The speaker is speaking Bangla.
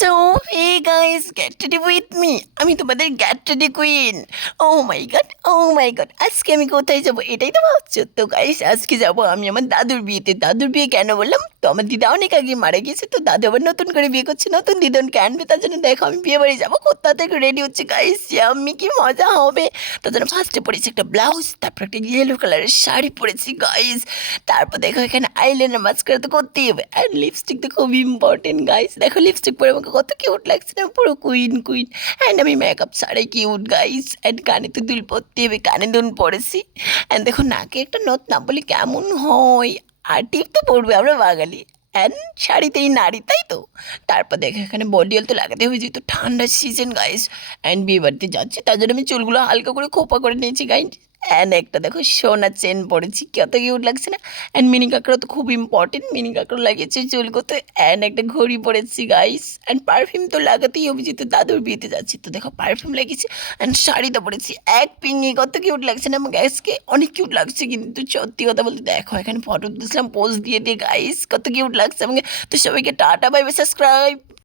So hey guys, get ready with me. আমি তোমাদের get ready queen. Oh my god, oh my god, আজকে আমি কোথায় যাবো এটাই তো ভাবছো? তো গাইস, আজকে যাবো আমি আমার দাদুর বিয়েতে। দাদুর বিয়ে কেন বললাম? তো আমার দিদা অনেক আগে মারা গেছে, তো দাদু আবার নতুন করে বিয়ে করছে, নতুন দিদনকে আনবে। তার জন্য দেখো আমি বিয়ে বাড়ি যাবো, কোথা থেকে রেডি হচ্ছে গাইস। আমি কি মজা হবে! তার জন্য ফার্স্টে পরেছি একটা ব্লাউজ, তারপর একটা ইয়েলো কালারের শাড়ি পরেছি গাইস। তারপর দেখো এখানে আইলাইনার মাস্কারা তো করতেই হবে, অ্যান্ড লিপস্টিক তো খুব ইম্পর্টেন্ট গাইস। দেখো লিপস্টিক পরে আমাকে কত কিউট লাগছে না, পুরো কুইন কুইন। অ্যান্ড আমি মেকআপ ছাড়াই কিউট গাইস। অ্যান্ড কানে তো দুল পরতে হবে, কানে দুল পরেছি। অ্যান্ড দেখো নাকে একটা নথ না বলে কেমন হয়। আর টিপ তো পড়বে, আমরা বাঙালি। অ্যান্ড শাড়িতেই নারী, তাই তো। তারপর দেখো এখানে বডি অয়েল তো লাগাতে হবে, যেহেতু ঠান্ডার সিজন গাইস। অ্যান্ড বিয়ে বাড়িতে যাচ্ছি, তার জন্য আমি চুলগুলো হালকা করে খোপা করে নিয়েছি গাইস। অ্যান্ড একটা দেখো সোনার চেন পরেছি, কত কিউট লাগছে না। অ্যান্ড মিনি কাঁকড়া তো খুব ইম্পর্টেন্ট, মিনি কাঁকড়া লাগিয়েছি চুলকোতে। অ্যান্ড একটা ঘড়ি পরেছি গাইস। অ্যান্ড পারফিউম তো লাগাতেই হবে, যেহেতু দাদুর বিয়েতে যাচ্ছি। তো দেখো পারফিউম লাগিয়েছি। অ্যান্ড শাড়ি তো পরেছি এক পিঙ্কি, কত কিউট লাগছে না আমাকে আজকে, অনেক কিউট লাগছে। কিন্তু সত্যি কথা বলতে দেখো এখানে ফটো তুলছিলাম পোজ দিয়ে দিয়ে গাইস, কত কিউট লাগছে আমাকে। তো সবাইকে টাটা, বাই বাই, সাবস্ক্রাইব।